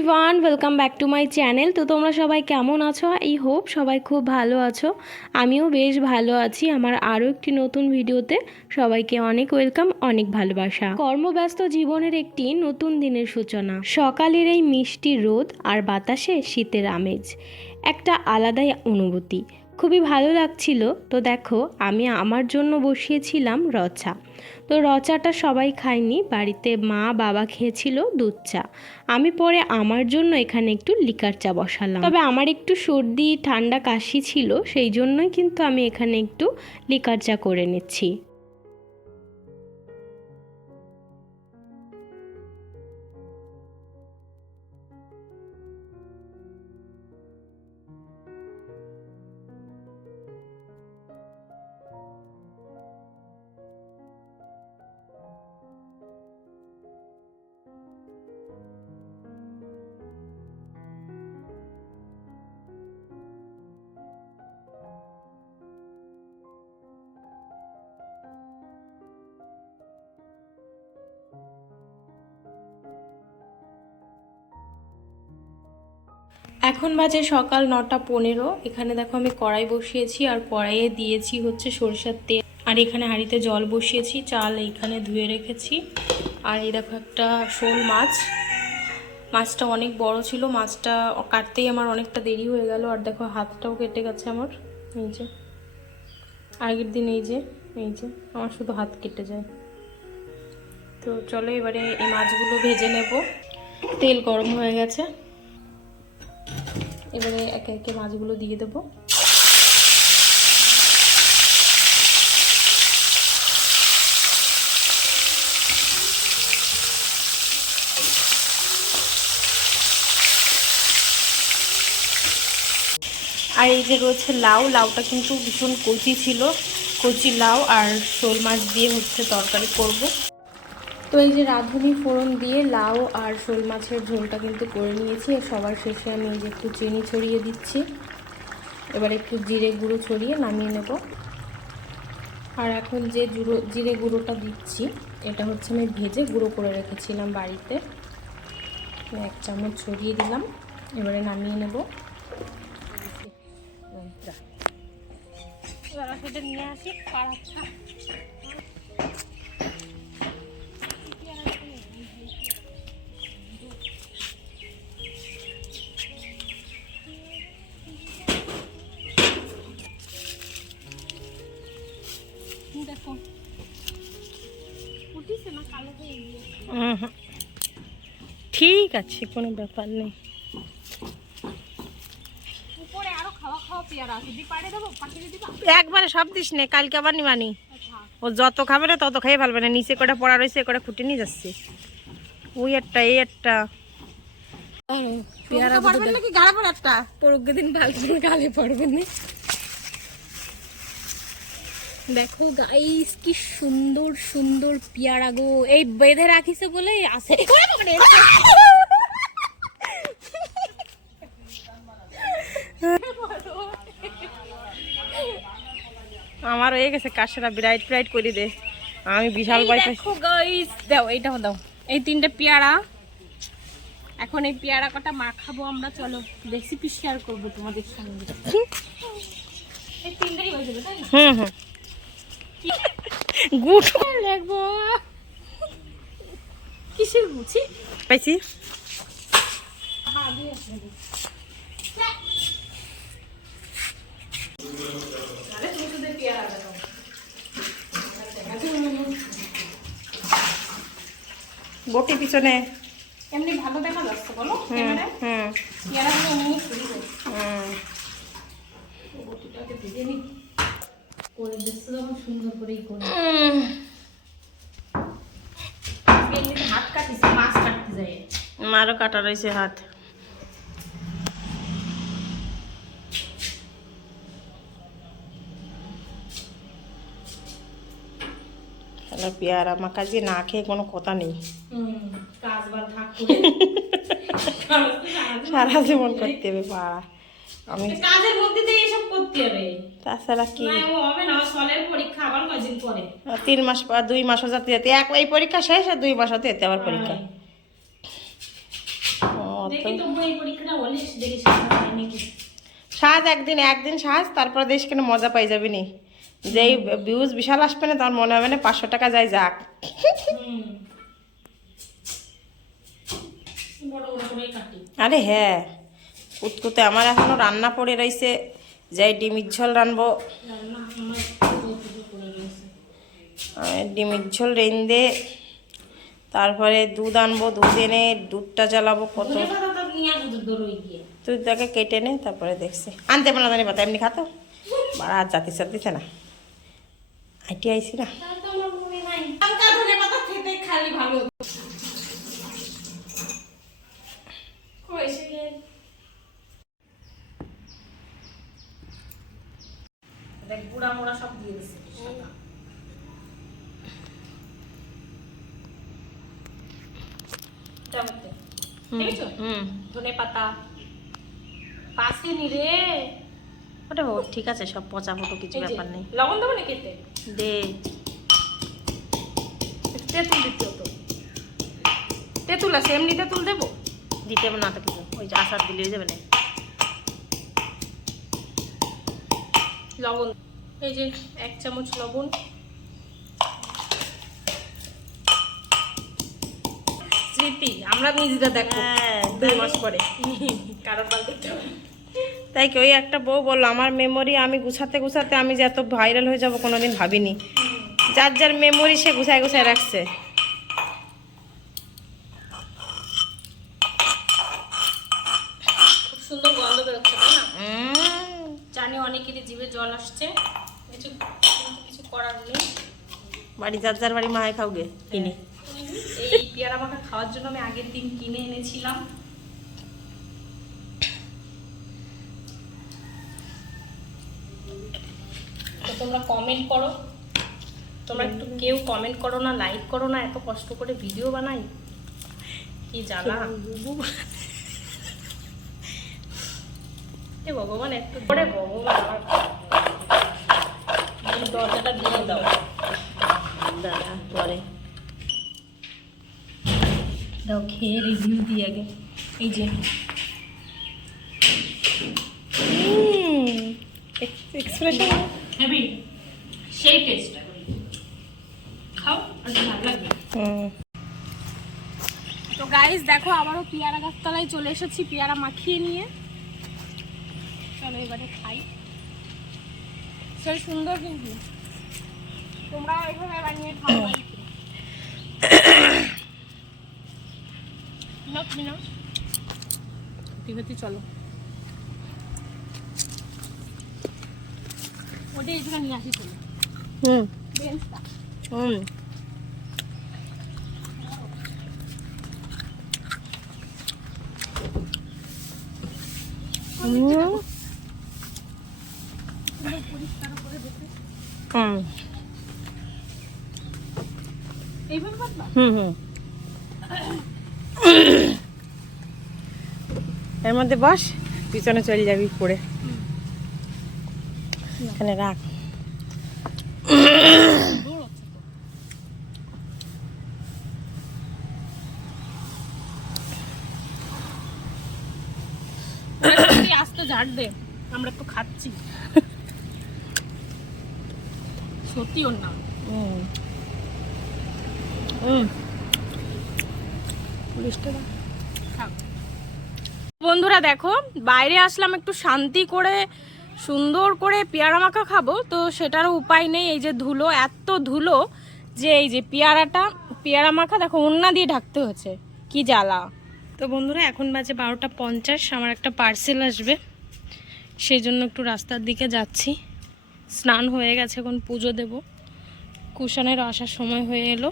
Everyone, welcome back to my channel. তো তোমরা সবাই কেমন আছো? আই হোপ সবাই খুব ভালো আছো। আমিও বেশ ভালো আছি। আমার আরও একটি নতুন ভিডিওতে সবাইকে অনেক ওয়েলকাম, অনেক ভালোবাসা। কর্মব্যস্ত জীবনের একটি নতুন দিনের সূচনা। সকালের এই মিষ্টি রোদ আর বাতাসে শীতের আমেজ, একটা আলাদাই অনুভূতি। খুবই ভালো লাগছিল। তো দেখো, আমি আমার জন্য বসিয়েছিলাম রচা। তো রচাটা সবাই খায়নি, বাড়িতে মা বাবা খেয়েছিল দুধ চা। আমি পরে আমার জন্য এখানে একটু লিকার চা বসালাম। তবে আমার একটু সর্দি ঠান্ডা কাশি ছিল, সেই জন্যই কিন্তু আমি এখানে একটু লিকার চা করে নিচ্ছি। এখন বাজে সকাল 9:15। এখানে দেখো আমি কড়াই বসিয়েছি, আর কড়াইয়ে দিয়েছি হচ্ছে সরিষার তেল। আর এখানে হাঁড়িতে জল বসিয়েছি, চাল এইখানে ধুয়ে রেখেছি। আর এই দেখো একটা শোল মাছ, মাছটা অনেক বড় ছিল। মাছটা কাটতেই আমার অনেকটা দেরি হয়ে গেল। আর দেখো হাতটাও কেটে গেছে আমার, এই যে আগের দিন এই যে আমার শুধু হাত কেটে যায়। তো চলো এবারে এই মাছগুলো ভেজে নেব। তেল গরম হয়ে গেছে, এবারে একে একে মাছগুলো দিয়ে দেবো। আর এই যে রয়েছে লাউ, লাউটা কিন্তু ভীষণ কচি ছিল। কচি লাউ আর শোল মাছ দিয়ে হচ্ছে তরকারি করব। তো এই যে রাঁধুনি ফোড়ন দিয়ে লাউ আর শোল মাছের ঝোলটা কিন্তু করে নিয়েছি। আর সবার শেষে আমি এই যে একটু চিনি ছড়িয়ে দিচ্ছি। এবার একটু জিরে গুঁড়ো ছড়িয়ে নামিয়ে নেব। আর এখন যে জিরে গুঁড়োটা দিচ্ছি, এটা হচ্ছে আমি ভেজে গুঁড়ো করে রেখেছিলাম বাড়িতে। 1 চামচ ছড়িয়ে দিলাম, এবারে নামিয়ে নেব। সেটা নিয়ে আসি পাড়াটা। দেখো উঠিছে না, কালো হয়ে গিয়েছে। ঠিক আছে, কোনো ব্যাপার নেই। উপরে আরো খাওয়া খাওয়া পেয়ারা আছে, দি পাড়ে দেবো, পাঠিয়ে দিবা। একবারে সব দিস নে, কালকে আবার নিবানি। ও যত খাবে না তত খাই ফেলবে না। নিচে কটা পড়া রয়েছে, কটা খুঁটে নিয়ে যাচ্ছে। ওই একটা এই একটা পেয়ারা পড়বে নাকি গাড়া পড়ে একটা পরগে দিন বালতি গালে পড়বে না। দেখো গাইস, কি সুন্দর সুন্দর পেয়ারা গো। এই বেঁধে রাখিছে বলে আছে। আমার হয়ে গেছে কাশরা, ব্রাইট ব্রাইট করে দে। আমি বিশাল ভয় পাই। দেখো গাইস, দাও এইটা দাও, এই 3টে পেয়ারা। এখন এই পেয়ারা কটা মাখাবো আমরা। চলো রেসিপি শেয়ার করবো তোমাদের সঙ্গে। এই 3টাই হয়ে যাবে তাই না? হুম হুম। গুড লাগবো। কিসের গুছি পাইছি? বটি পিছনে এমনি ভালো দেখা যাচ্ছে বলো ক্যামেরায়? পেয়ারাগুলো এমনি সুন্দর। বটিটাকে ভেজে নি করে দিচ্ছে যখন সুন্দর করেই করে। হাত কাটিছে, মাছ কাটতে যায়। মারও কাটা রয়েছে হাত। পেয়ারা মাখা যে না খেয়ে কোনো কথা নেই। সারা জীবন করতে হবে পাড়া। আমি কাজের মধ্যে দিয়ে এসব করতে হবে, তাছাড়া কি হবে না। সলের পরীক্ষা আবার কয়দিন পরে, 3 মাস পর 2 মাস যেতে যেতে এই পরীক্ষা শেষ আর 2 মাস হতে যেতে আবার পরীক্ষা। দেখি তো বই পরীক্ষাটা বলিস দেখি নাকি সাজ একদিন সাজ, তারপরে দেশ কেন মজা পাই যাবি নি। যেই ভিউজ বিশাল আসবে না তখন মনে হবে না 500 টাকা যাই যাক। বড় বড় করে কাটি। আরে হ্যাঁ, কুতকুতে আমার এখনো রান্না পড়ে রয়েছে, যাই ডিমের ঝোল রানবো। রান্না আমার কিছু করে রয়েছে। ডিমের ঝোল রেঁধে তারপরে দুধ আনবো, দুধ এনে দুধটা জ্বালাবো। কত ধনে পাতা তো নিয়ে আসবো দরই গিয়ে। তুই তাকে কেটে নে, তারপরে দেখছি আনতে পারলাম জানি পাতা এমনি খাতো বাড়া হাত জাতি সাথে না আইটি আইসি না। তাও তো আমার মনে নাই। লঙ্কা ধনে পাতা খেতে খালি ভালো। কই এসে গিয়ে দেখ গুড়া মোড়া সব দিয়ে দিছে। টমেটো দেখেছো? ধনে পাতা পাশে নি রে। ওটা হোক, ঠিক আছে, সব পচা ফটো কিছু এই যে, ব্যাপার নেই। লবণ দেবো নাকি এতে? দে তেঁতুল দিতে হতো। তেঁতুল আছে, এমনি তেঁতুল দেবো? দিতে হবে না তো কিছু, ওই যে আচার দিলে হয়ে যাবে না। লবণ এই যে 1 চামচ লবণ। স্মৃতি আমরা নিজেরা দেখো হ্যাঁ, 2 মাস পরে কারণ বাল দেখতে হবে। তাই কি ওই একটা বউ বললো আমার মেমোরি আমি গুছাতে গুছাতে আমি যে এত ভাইরাল হয়ে যাব কোনোদিন ভাবিনি। যার যার মেমোরি সে গুছায় গুছায় রাখছে। খুব সুন্দর গন্ধ বেরোচ্ছে তাই না? জানি অনেকেরই জিভে জল আসছে, কিছু কিছু করার নেই। বাড়ি যার যার বাড়ি মায় খাওগে কিনে। এই পেয়ারা মাখা খাওয়ার জন্য আমি আগের দিন কিনে এনেছিলাম। তো তোমরা কমেন্ট করো, তোমরা একটু কেউ কমেন্ট করো না, লাইক করো না। এত কষ্ট করে ভিডিও বানাই, কি জ্বালা। এ ভগবান, একটু করে ভগবান আমার এই দরজাটা দিয়ে দাও। দাদা পরে দাও, খেয়ে রিভিউ দিই আগে। এই যে এক্সপ্রেশন হেভি, সেই টেস্টটা খাও আর ভালো লাগবে। তো গাইস দেখো, আবারও পেয়ারা গাছতলায় চলে এসেছি পেয়ারা মাখিয়ে নিয়ে। চলো এবারে খাই। সেই সুন্দর কিন্তু তোমরাও এভাবে বানিয়ে খাও বাড়িতে। না তুমি না চলো ওটা এই নিয়ে আসি চলো বেঞ্চটা। পরিষ্কার করে দেখে এইভাবে বাটবা। এর মধ্যে বস, পিছনে চলে যাবি পড়ে। এখানে রাখ। আস্তে ঝাড় দে, আমরা একটু খাচ্ছি। সত্যি ওর নাম। বন্ধুরা দেখো, বাইরে আসলাম একটু শান্তি করে সুন্দর করে পেয়ারা মাখা খাবো, তো সেটারও উপায় নেই। এই যে ধুলো, এত ধুলো যে এই যে পেয়ারা মাখা দেখো ওন্না দিয়ে ঢাকতে হচ্ছে, কি জ্বালা। তো বন্ধুরা এখন বাজে 12:50, আমার একটা পার্সেল আসবে, সেই জন্য একটু রাস্তার দিকে যাচ্ছি। স্নান হয়ে গেছে, এখন পুজো দেব। কুশনের আসার সময় হয়ে এলো।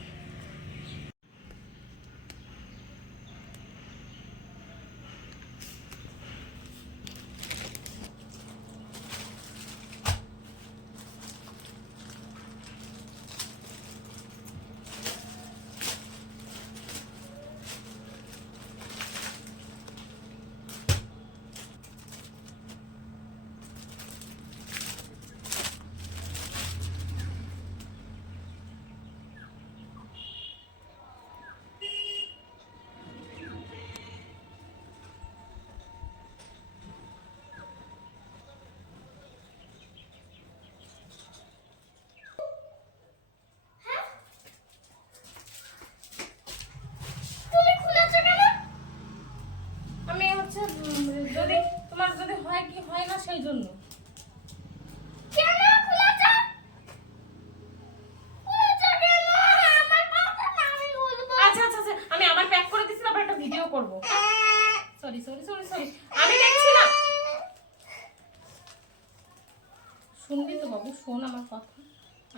শুনবি তো বাবু, শোন আমার কথা।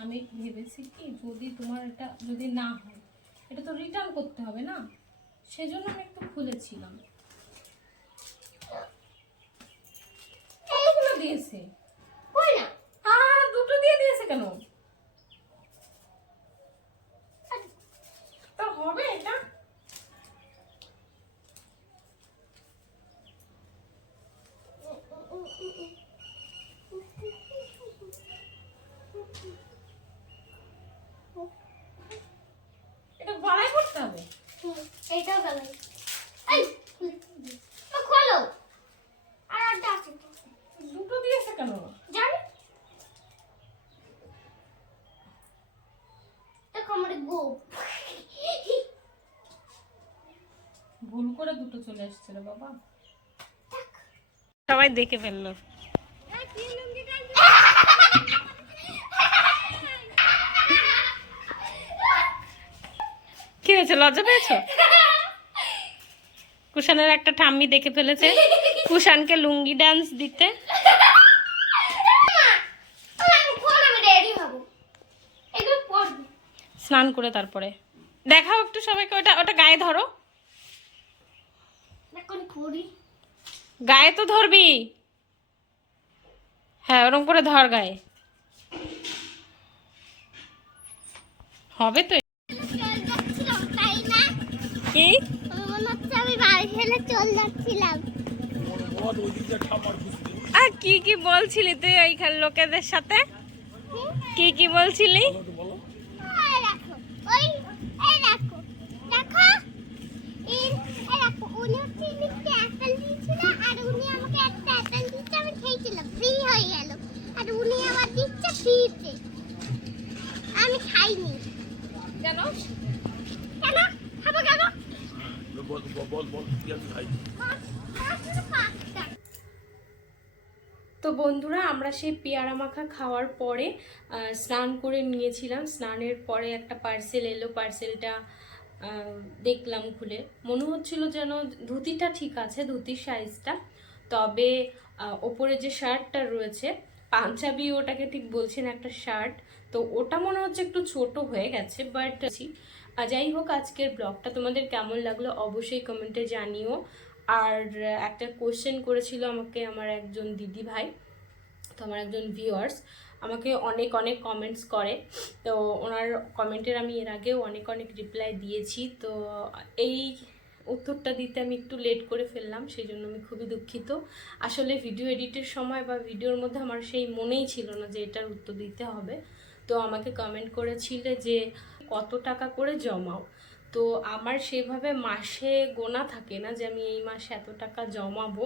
আমি ভেবেছি কি, যদি তোমার এটা যদি না হয়, এটা তো রিটার্ন করতে হবে না, সেজন্য আমি একটু খুলেছিলাম। কতগুলো দিয়েছে? দুটো দিয়ে দিয়েছে কেন? তা হবে এটা? এটা গলায় করতে হবে? এইটাও গেল। এই খোলো। আর একটা আছে। দুটো দিয়েছে কেন? জানি। দেখো আমার গো। ভুল করে দুটো চলে এসেছিল বাবা। সবাই দেখে ফেললো। কি হয়েছে, লজ্জা পেয়েছো? কুষাণের একটা ঠাম্মি দেখে ফেলেছে কুষাণকে লুঙ্গি ডান্স দিতে। স্নান করে তারপরে দেখাও একটু সবাইকে, ওটা ওটা গায়ে ধরো। গায়ে তো ধরবি, হ্যাঁ ওরকম করে ধর গায়ে, হবে তো। কি আমি বাড়ি ছেড়ে চলে যাচ্ছিলাম। আর কি কি বলছিলি তুই ওইখান লোকেদের সাথে? কি কি বলছিলি? আমি খাইনি কেন? কেন খাবো কেন? তো বন্ধুরা, আমরা সেই পেয়ারা মাখা খাওয়ার পরে স্নান করে নিয়েছিলাম। স্নানের পরে একটা পার্সেল এলো, পার্সেলটা দেখলাম খুলে, মনে হচ্ছিল যেন ধুতিটা ঠিক আছে, ধুতির সাইজটা, তবে ওপরে যে শার্টটা রয়েছে, পাঞ্জাবি ওটাকে ঠিক বলছেন, একটা শার্ট, তো ওটা মনে হচ্ছে একটু ছোট হয়ে গেছে। বাট যাই হোক, আজকের ব্লগটা তোমাদের কেমন লাগলো অবশ্যই কমেন্টে জানিও। আর একটা কোশ্চেন করেছিল আমাকে আমার একজন দিদি ভাই, তো আমার একজন ভিউয়ার্স আমাকে অনেক অনেক কমেন্টস করে, তো ওনার কমেন্টের আমি এর আগেও অনেক অনেক রিপ্লাই দিয়েছি, তো এই উত্তরটা দিতে আমি একটু লেট করে ফেললাম, সেই জন্য আমি খুবই দুঃখিত। আসলে ভিডিও এডিটের সময় বা ভিডিওর মধ্যে আমার সেই মনেই ছিল না যে এটার উত্তর দিতে হবে। তো আমাকে কমেন্ট করেছিলে যে কত টাকা করে জমাও, তো আমার সেভাবে মাসে গোনা থাকে না যে আমি এই মাসে এত টাকা জমাবো।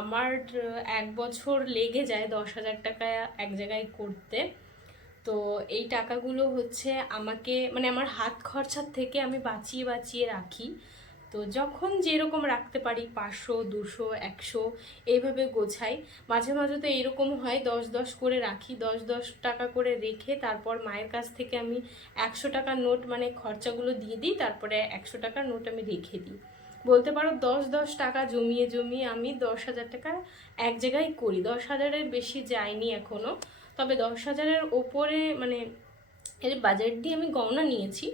আমার 1 বছর লেগে যায় 10,000 টাকা এক জায়গায় করতে। তো এই টাকাগুলো হচ্ছে আমাকে, মানে আমার হাত খরচার থেকে আমি বাঁচিয়ে বাঁচিয়ে রাখি। তো যখন যেরকম রাখতে পারি 500, 200, 100 এইভাবে গোছাই। মাঝে মাঝে তো এরকম হয় 10-10 করে রাখি, 10-10 টাকা করে রেখে তারপর মায়ের কাছ থেকে আমি 100 টাকার নোট, মানে খরচাগুলো দিয়ে দিই, তারপরে 100 টাকার নোট আমি রেখে দিই। বলতে পারো 10-10 টাকা জমিয়ে জমিয়ে আমি 10,000 টাকা এক জায়গায় করি। 10,000-এর বেশি যায়নি এখনও, তবে 10,000-এর ওপরে মানে এর বাজেট দিয়ে আমি গয়না নিয়েছি।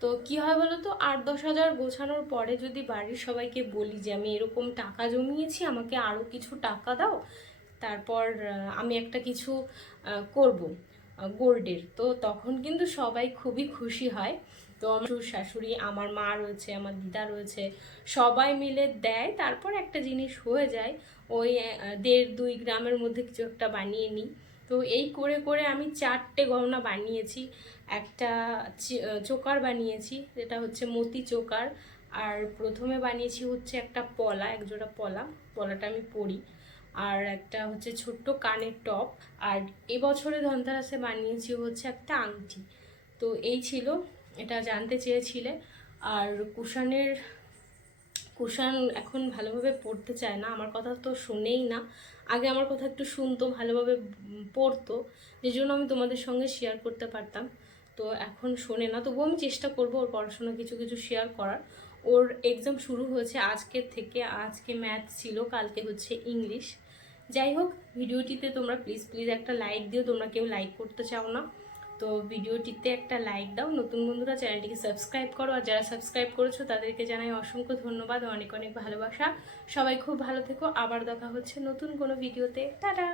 তো কি হয় বলো তো, 8-10 হাজার গোছানোর পরে যদি বাড়ির সবাইকে বলি যে আমি এরকম টাকা জমিয়েছি, আমাকে আরও কিছু টাকা দাও, তারপর আমি একটা কিছু করব গোল্ডের, তো তখন কিন্তু সবাই খুবই খুশি হয়। তো আমার শাশুড়ি, আমার মা রয়েছে, আমার দিদা রয়েছে, সবাই মিলে দেয়, তারপর একটা জিনিস হয়ে যায়, ওই 1.5-2 গ্রামের মধ্যে কিছু একটা বানিয়ে নিই। তো এই করে করে আমি 4টে গহনা বানিয়েছি। একটা চোকার বানিয়েছি, যেটা হচ্ছে মতি চোকার, আর প্রথমে বানিয়েছি হচ্ছে একটা পলা, একজোড়া পলা, পলাটা আমি পরি, আর একটা হচ্ছে ছোট্ট কানের টপ, আর এবছরে ধনতেরাসে বানিয়েছি হচ্ছে একটা আংটি। তো এই ছিল, এটা জানতে চেয়েছিলে। আর কুষাণ এখন ভালোভাবে পড়তে চায় না, আমার কথা তো শোনেই না। আগে আমার কথা একটু শুনতো, ভালোভাবে পড়তো, যে জন্য আমি তোমাদের সঙ্গে শেয়ার করতে পারতাম। তো এখন শোনে না, তবুও আমি চেষ্টা করবো ওর পড়াশোনা কিছু কিছু শেয়ার করার। ওর এক্সাম শুরু হয়েছে আজকের থেকে, আজকে ম্যাথ ছিল, কালকে হচ্ছে ইংলিশ। যাই হোক, ভিডিওটিতে তোমরা প্লিজ প্লিজ একটা লাইক দিও, তোমরা কেউ লাইক করতে চাও না, তো ভিডিওটিতে একটা লাইক দাও। নতুন বন্ধুরা চ্যানেলটিকে সাবস্ক্রাইব করো, আর যারা সাবস্ক্রাইব করেছো তাদেরকে জানাই অসংখ্য ধন্যবাদ, অনেক অনেক ভালোবাসা। সবাই খুব ভালো থেকো, আবার দেখা হচ্ছে নতুন কোনো ভিডিওতে। টাটা।